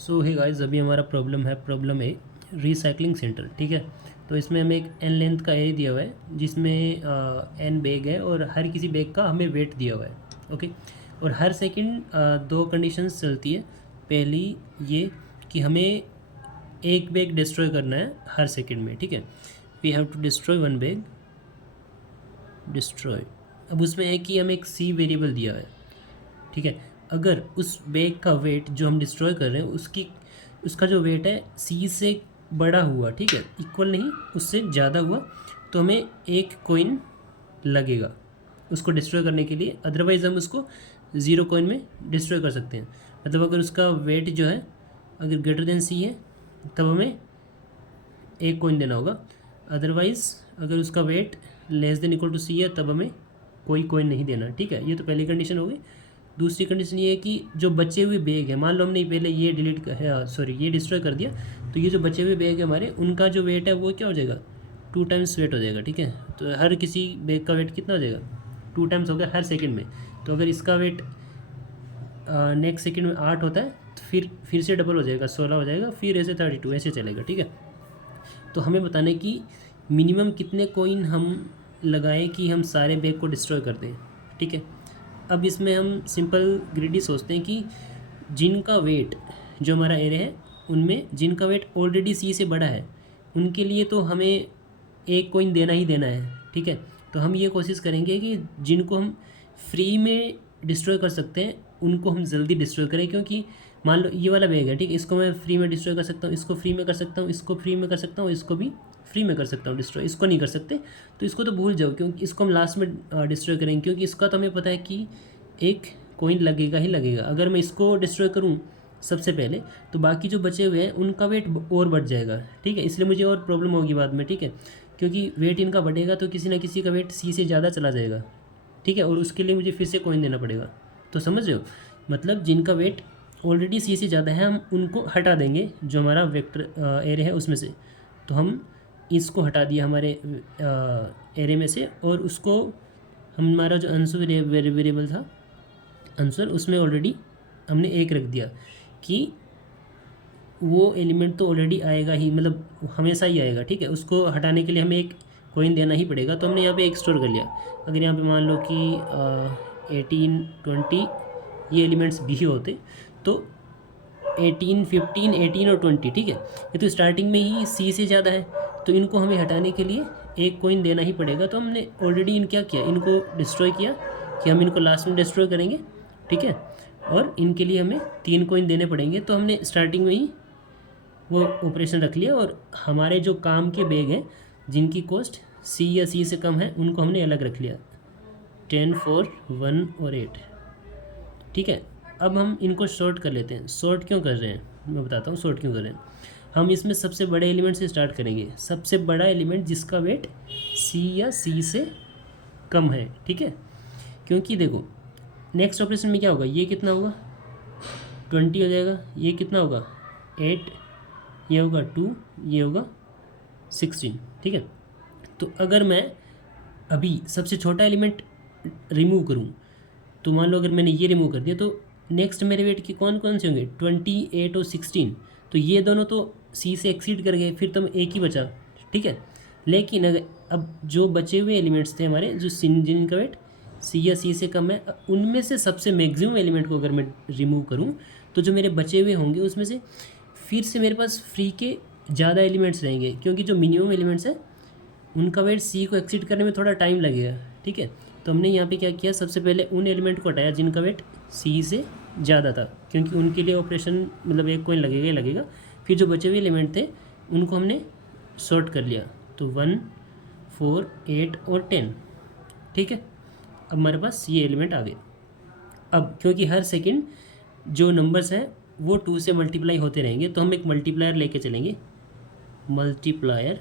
सो है गाइस, अभी हमारा प्रॉब्लम है रिसाइकलिंग सेंटर। ठीक है, तो इसमें हमें एक एन लेंथ का एरिया दिया हुआ है जिसमें एन बैग है और हर किसी बैग का हमें वेट दिया हुआ है। ओके, और हर सेकंड दो कंडीशंस चलती है। पहली ये कि हमें एक बैग डिस्ट्रॉय करना है हर सेकंड में। ठीक है, we have to destroy one bag, destroy. अब उसमें है कि हमें एक सी वेरिएबल दिया है। ठीक है, अगर उस बैग का वेट जो हम डिस्ट्रॉय कर रहे हैं उसका जो वेट है सी से बड़ा हुआ, ठीक है, इक्वल नहीं उससे ज़्यादा हुआ, तो हमें एक कॉइन लगेगा उसको डिस्ट्रॉय करने के लिए। अदरवाइज़ हम उसको ज़ीरो कॉइन में डिस्ट्रॉय कर सकते हैं। मतलब अगर उसका वेट जो है अगर ग्रेटर देन सी है तब हमें एक कॉइन देना होगा। अदरवाइज़ अगर उसका weight less than equal to C है तब हमें कोई कॉइन नहीं देना। ठीक है, ये तो पहली कंडीशन होगी। दूसरी कंडीशन ये है कि जो बचे हुए बैग है, मान लो हमने पहले ये ये डिस्ट्रॉय कर दिया, तो ये जो बचे हुए बैग है हमारे, उनका जो वेट है वो क्या हो जाएगा, 2 टाइम्स वेट हो जाएगा। ठीक है, तो हर किसी बैग का वेट कितना हो जाएगा, 2 टाइम्स हो गया हर सेकंड में। तो अगर इसका वेट नेक्स्ट सेकंड में 8 होता है तो फिर से डबल हो जाएगा, 16 हो जाएगा, फिर ऐसे 32 ऐसे चलेगा। ठीक है, तो हमें बताना है कि मिनिमम कितने कॉइन हम लगाएं कि हम सारे बैग को डिस्ट्रॉय कर दें। ठीक है, अब इसमें हम सिंपल ग्रिडी सोचते हैं कि जिनका वेट जो हमारा एरे है उनमें जिनका वेट ऑलरेडी सी से बड़ा है उनके लिए तो हमें एक कॉइन देना ही देना है। ठीक है, तो हम ये कोशिश करेंगे कि जिनको हम फ्री में डिस्ट्रॉय कर सकते हैं उनको हम जल्दी डिस्ट्रॉय करें। क्योंकि मान लो ये वाला बैग है, ठीक है, इसको मैं फ्री में डिस्ट्रॉय कर सकता हूँ, इसको फ्री में कर सकता हूँ, इसको फ्री में कर सकता हूँ, इसको भी फ्री में कर सकता हूँ डिस्ट्रॉय। इसको नहीं कर सकते तो इसको तो भूल जाओ, क्योंकि इसको हम लास्ट में डिस्ट्रॉय करेंगे, क्योंकि इसका तो हमें पता है कि एक कॉइन लगेगा ही लगेगा। अगर मैं इसको डिस्ट्रॉय करूँ सबसे पहले तो बाकी जो बचे हुए हैं उनका वेट और बढ़ जाएगा। ठीक है, इसलिए मुझे और प्रॉब्लम होगी बाद में। ठीक है, क्योंकि वेट इनका बढ़ेगा तो किसी ना किसी का वेट सी से ज़्यादा चला जाएगा। ठीक है, और उसके लिए मुझे फिर से कॉइन देना पड़ेगा। तो समझ रहे हो, मतलब जिनका वेट ऑलरेडी सी से ज़्यादा है हम उनको हटा देंगे जो हमारा वेक्टर एरे है उसमें से। तो हम इसको हटा दिया हमारे एरे में से, और उसको हमारा जो आंसर वेरिएबल था आंसर उसमें ऑलरेडी हमने एक रख दिया कि वो एलिमेंट तो ऑलरेडी आएगा ही, मतलब हमेशा ही आएगा। ठीक है, उसको हटाने के लिए हमें एक कॉइन देना ही पड़ेगा। तो हमने यहाँ पे एक स्टोर कर लिया। अगर यहाँ पे मान लो कि 18 20 ये एलिमेंट्स भी होते तो 18 15 18 और 20, ठीक है, ये तो स्टार्टिंग में ही सी से ज़्यादा है, तो इनको हमें हटाने के लिए एक कॉइन देना ही पड़ेगा। तो हमने ऑलरेडी क्या किया, इनको डिस्ट्रॉय किया कि हम इनको लास्ट में डिस्ट्रॉय करेंगे। ठीक है, और इनके लिए हमें 3 कॉइन देने पड़ेंगे। तो हमने स्टार्टिंग में ही वो ऑपरेशन रख लिया, और हमारे जो काम के बैग हैं जिनकी कॉस्ट सी या सी से कम है उनको हमने अलग रख लिया, 10 4 1 और 8। ठीक है, अब हम इनको शॉर्ट कर लेते हैं। शॉर्ट क्यों कर रहे हैं मैं बताता हूँ, शॉर्ट क्यों कर रहे हैं। हम इसमें सबसे बड़े एलिमेंट से स्टार्ट करेंगे, सबसे बड़ा एलिमेंट जिसका वेट सी या सी से कम है। ठीक है, क्योंकि देखो नेक्स्ट ऑपरेशन में क्या होगा, ये कितना होगा 20 हो जाएगा, ये कितना होगा 8, ये होगा 2, ये होगा 16। ठीक है, तो अगर मैं अभी सबसे छोटा एलिमेंट रिमूव करूँ, तो मान लो अगर मैंने ये रिमूव कर दिया तो नेक्स्ट मेरे वेट के कौन कौन से होंगे 28 और 16, तो ये दोनों तो सी से एक्सीड कर गए, फिर तो एक ही बचा। ठीक है, लेकिन अगर अब जो बचे हुए एलिमेंट्स थे हमारे जो जिनका वेट सी या सी से कम है, उनमें से सबसे मैक्सिमम एलिमेंट को अगर मैं रिमूव करूँ तो जो मेरे बचे हुए होंगे उसमें से फिर से मेरे पास फ्री के ज़्यादा एलिमेंट्स रहेंगे, क्योंकि जो मिनिमम एलिमेंट्स है उनका वेट सी को एक्सीड करने में थोड़ा टाइम लगेगा। ठीक है, तो हमने यहाँ पे क्या किया, सबसे पहले उन एलिमेंट को हटाया जिनका वेट सी से ज़्यादा था, क्योंकि उनके लिए ऑपरेशन मतलब एक कॉइन लगेगा ही लगेगा। फिर जो बचे हुए एलिमेंट थे उनको हमने सॉर्ट कर लिया, तो 1 4 8 और 10। ठीक है, अब हमारे पास ये एलिमेंट आ गए। अब क्योंकि हर सेकंड जो नंबर्स हैं वो 2 से मल्टीप्लाई होते रहेंगे, तो हम एक मल्टीप्लायर लेके चलेंगे, मल्टीप्लायर,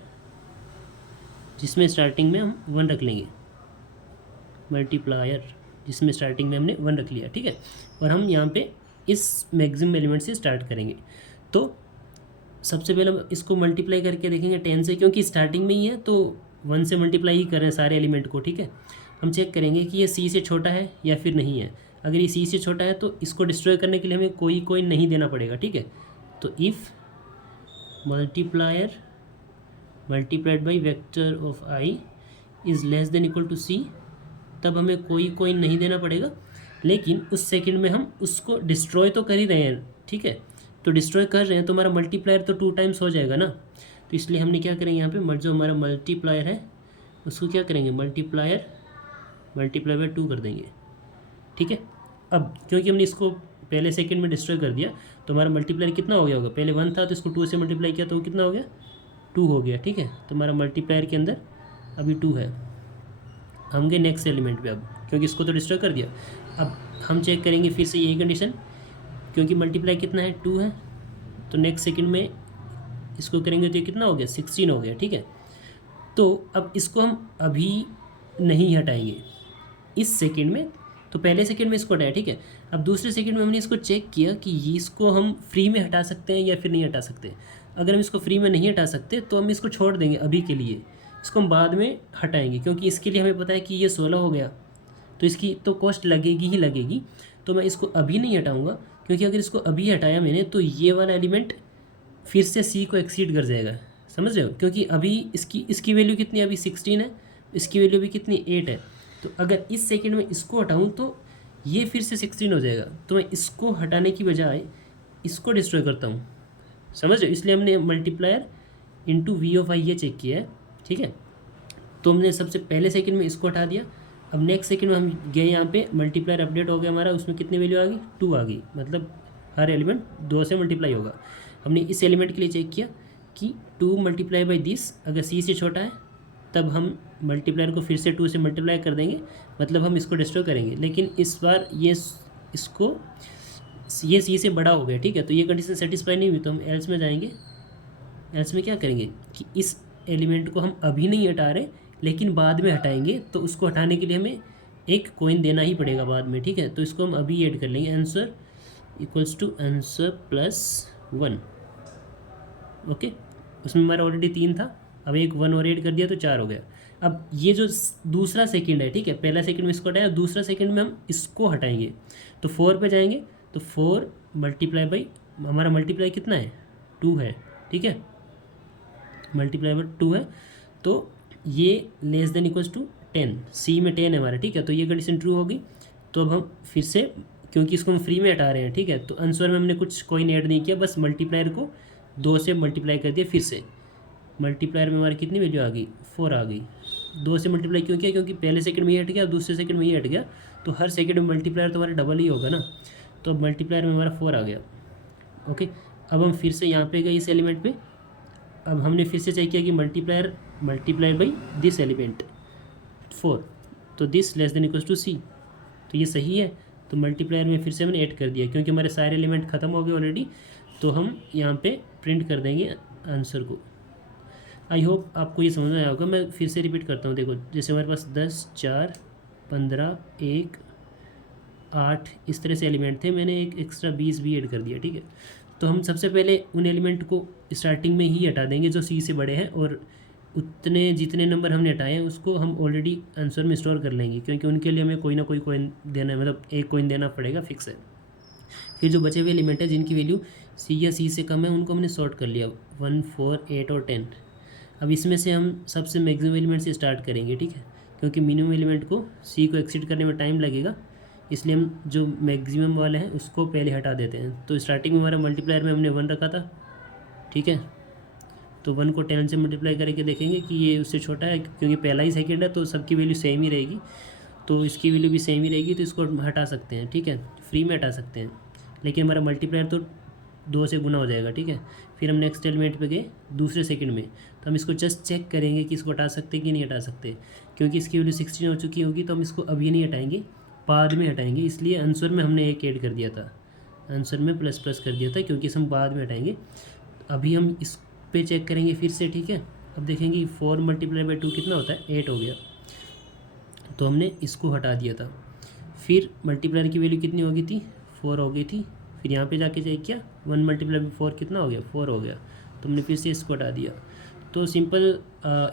जिसमें स्टार्टिंग में हम 1 रख लेंगे, मल्टीप्लायर जिसमें स्टार्टिंग में हमने 1 रख लिया। ठीक है, और हम यहाँ पे इस मैक्सिमम एलिमेंट से स्टार्ट करेंगे। तो सबसे पहले हम इसको मल्टीप्लाई करके देखेंगे 10 से, क्योंकि स्टार्टिंग में ही है तो 1 से मल्टीप्लाई ही कर रहे हैं सारे एलिमेंट को। ठीक है, हम चेक करेंगे कि ये सी से छोटा है या फिर नहीं है। अगर ये सी से छोटा है तो इसको डिस्ट्रॉय करने के लिए हमें कोई नहीं देना पड़ेगा। ठीक है, तो if multiplier multiplied by vector of I is less than equal to C, तब हमें कोई कोइन नहीं देना पड़ेगा, लेकिन उस सेकंड में हम उसको डिस्ट्रॉय तो कर ही रहे हैं, ठीक है। तो डिस्ट्रॉय कर रहे हैं तो हमारा मल्टीप्लायर तो 2 टाइम्स हो जाएगा ना। तो इसलिए हमने क्या करेंगे यहाँ पे जो हमारा मल्टीप्लायर है उसको क्या करेंगे, मल्टीप्लाई बाय 2 कर देंगे, ठीक है। अब क्योंकि हमने इसको पहले सेकंड में डिस्ट्रॉय कर दिया तो हमारा मल्टीप्लायर कितना हो गया होगा, पहले 1 था तो इसको 2 से मल्टीप्लाई किया तो वो कितना हो गया, 2 हो गया, ठीक है। तो हमारा मल्टीप्लायर के अंदर अभी 2 है। हम गए नेक्स्ट एलिमेंट पे अब, क्योंकि इसको तो डिस्ट्रॉय कर दिया। अब हम चेक करेंगे फिर से यही कंडीशन, क्योंकि मल्टीप्लाई कितना है, 2 है, तो नेक्स्ट सेकंड में इसको करेंगे तो ये कितना हो गया, 16 हो गया, ठीक है। तो अब इसको हम अभी नहीं हटाएंगे इस सेकंड में, तो पहले सेकंड में इसको हटाया, ठीक है। अब दूसरे सेकंड में हमने इसको चेक किया कि इसको हम फ्री में हटा सकते हैं या फिर नहीं हटा सकते। अगर हम इसको फ्री में नहीं हटा सकते तो हम इसको छोड़ देंगे अभी के लिए, इसको हम बाद में हटाएंगे, क्योंकि इसके लिए हमें पता है कि ये 16 हो गया तो इसकी तो कॉस्ट लगेगी ही लगेगी। तो मैं इसको अभी नहीं हटाऊँगा, क्योंकि अगर इसको अभी हटाया मैंने तो ये वाला एलिमेंट फिर से सी को एक्सीड कर जाएगा, समझ रहे हो। क्योंकि अभी इसकी वैल्यू कितनी है, अभी 16 है, इसकी वैल्यू भी कितनी 8 है। तो अगर इस सेकंड में इसको हटाऊं तो ये फिर से 16 हो जाएगा। तो मैं इसको हटाने की बजाय इसको डिस्ट्रॉय करता हूँ, समझ रहे हो। इसलिए हमने मल्टीप्लायर इंटू वी ऑफ आई ये चेक किया है, ठीक है। तो हमने सबसे पहले सेकंड में इसको हटा दिया। अब नेक्स्ट सेकंड में हम गए यहाँ पे, मल्टीप्लायर अपडेट हो गया हमारा, उसमें कितनी वैल्यू आ गई, 2 आ गई, मतलब हर एलिमेंट 2 से मल्टीप्लाई होगा। हमने इस एलिमेंट के लिए चेक किया कि 2 मल्टीप्लाई बाई दिस, अगर सी से छोटा है तब हम मल्टीप्लायर को फिर से 2 से मल्टीप्लाई कर देंगे, मतलब हम इसको डिस्ट्रॉय करेंगे। लेकिन इस बार ये सी से बड़ा हो गया, ठीक है। तो ये कंडीशन सेटिस्फाई नहीं हुई तो हम एल्स में जाएंगे। एल्स में क्या करेंगे कि इस एलिमेंट को हम अभी नहीं हटा रहे लेकिन बाद में हटाएंगे, तो उसको हटाने के लिए हमें एक कॉइन देना ही पड़ेगा बाद में, ठीक है। तो इसको हम अभी ऐड कर लेंगे, answer equals to answer plus 1, okay. उसमें हमारा ऑलरेडी 3 था, अब एक 1 और ऐड कर दिया तो 4 हो गया। अब ये जो दूसरा सेकंड है, ठीक है, पहला सेकंड में इसको हटाया, दूसरा सेकंड में हम इसको हटाएंगे। तो 4 पे जाएंगे तो 4 मल्टीप्लाई बाई, हमारा मल्टीप्लाई कितना है, 2 है, ठीक है, मल्टीप्लाई बाई 2 है। तो ये लेस देन इक्वल्स टू 10, सी में 10 है हमारा, ठीक है। तो ये कंडीशन ट्रू होगी। तो अब हम फिर से, क्योंकि इसको हम फ्री में हटा रहे हैं, ठीक है, तो आंसर में हमने कुछ कॉइन ऐड नहीं किया, बस मल्टीप्लायर को 2 से मल्टीप्लाई कर दिया। फिर से मल्टीप्लायर में हमारी कितनी वैल्यू आ गई, 4 आ गई। 2 से मल्टीप्लाई क्यों किया, क्योंकि पहले सेकंड में ये हट गया, दूसरे सेकंड में ये हट गया, तो हर सेकंड में मल्टीप्लायर तो हमारा डबल ही होगा ना। तो अब मल्टीप्लायर में हमारा 4 आ गया, ओके। अब हम फिर से यहाँ पे गए इस एलिमेंट पे, अब हमने फिर से चेक किया कि मल्टीप्लायर बाई दिस एलिमेंट 4, तो this less than equals to C, तो ये सही है। तो मल्टीप्लायर में फिर से हमने ऐड कर दिया, क्योंकि हमारे सारे एलिमेंट ख़त्म हो गए ऑलरेडी, तो हम यहाँ पे प्रिंट कर देंगे आंसर को। आई होप आपको ये समझ में आया होगा। मैं फिर से रिपीट करता हूँ, देखो जैसे हमारे पास 10, 4, 15, 1, 8 इस तरह से एलिमेंट थे, मैंने एक एक्स्ट्रा 20 भी ऐड कर दिया, ठीक है। तो हम सबसे पहले उन एलिमेंट को स्टार्टिंग में ही हटा देंगे जो सी से बड़े हैं, और उतने जितने नंबर हमने हटाए हैं उसको हम ऑलरेडी आंसर में स्टोर कर लेंगे, क्योंकि उनके लिए हमें कोई ना कोई कॉइन देना है, मतलब एक कॉइन देना पड़ेगा, फिक्स है। फिर जो बचे हुए एलिमेंट है जिनकी वैल्यू सी या सी से कम है उनको हमने सॉर्ट कर लिया, 1, 4, 8 और 10। अब इसमें से हम सबसे मैक्सिमम एलिमेंट से स्टार्ट करेंगे, ठीक है, क्योंकि मिनिमम एलिमेंट को सी को एक्सीड करने में टाइम लगेगा, इसलिए हम जो मैक्सिमम वाले हैं उसको पहले हटा देते हैं। तो स्टार्टिंग में हमारा मल्टीप्लायर में हमने 1 रखा था, ठीक है। तो 1 को 10 से मल्टीप्लाई करके देखेंगे कि ये उससे छोटा है, क्योंकि पहला ही सेकंड है तो सबकी वैल्यू सेम ही रहेगी, तो इसकी वैल्यू भी सेम ही रहेगी, तो इसको हटा सकते हैं, ठीक है, फ्री में हटा सकते हैं। लेकिन हमारा मल्टीप्लायर तो 2 से गुना हो जाएगा, ठीक है। फिर हम नेक्स्ट एलिमेंट पे गए दूसरे सेकंड में, तो हम इसको जस्ट चेक करेंगे कि इसको हटा सकते हैं कि नहीं हटा सकते, क्योंकि इसकी वैल्यू 16 हो चुकी होगी, तो हम इसको अभी नहीं हटाएंगे, बाद में हटाएंगे। इसलिए आंसर में हमने एक ऐड कर दिया था, आंसर में प्लस कर दिया था, क्योंकि इसे हम बाद में हटाएंगे। अभी हम इस पे चेक करेंगे फिर से, ठीक है। अब देखेंगे 4 मल्टीप्लाई बाई 2 कितना होता है, 8 हो गया, तो हमने इसको हटा दिया था। फिर मल्टीप्लायर की वैल्यू कितनी हो गई थी, 4 हो गई थी। फिर यहाँ पे जाके चेक किया, 1 मल्टीप्लाई बाई 4 कितना हो गया, 4 हो गया, तो हमने फिर से इसको हटा दिया। तो सिंपल,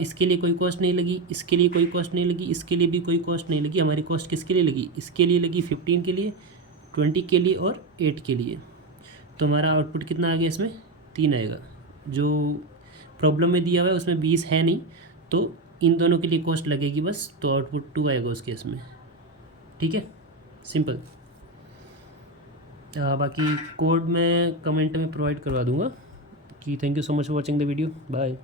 इसके लिए कोई कॉस्ट नहीं लगी, इसके लिए कोई कॉस्ट नहीं लगी, इसके लिए भी कोई कॉस्ट नहीं लगी। हमारी कॉस्ट किसके लिए लगी, इसके लिए लगी 15 के लिए, 20 के लिए और 8 के लिए। तो हमारा आउटपुट कितना आ गया इसमें, 3 आएगा। जो प्रॉब्लम में दिया हुआ है उसमें 20 है नहीं, तो इन दोनों के लिए कॉस्ट लगेगी बस, तो आउटपुट 2 आएगा उस केस में। ठीक है, सिंपल। बाकी कोड मैं कमेंट में प्रोवाइड करवा दूंगा। कि thank you so much for watching the video, bye.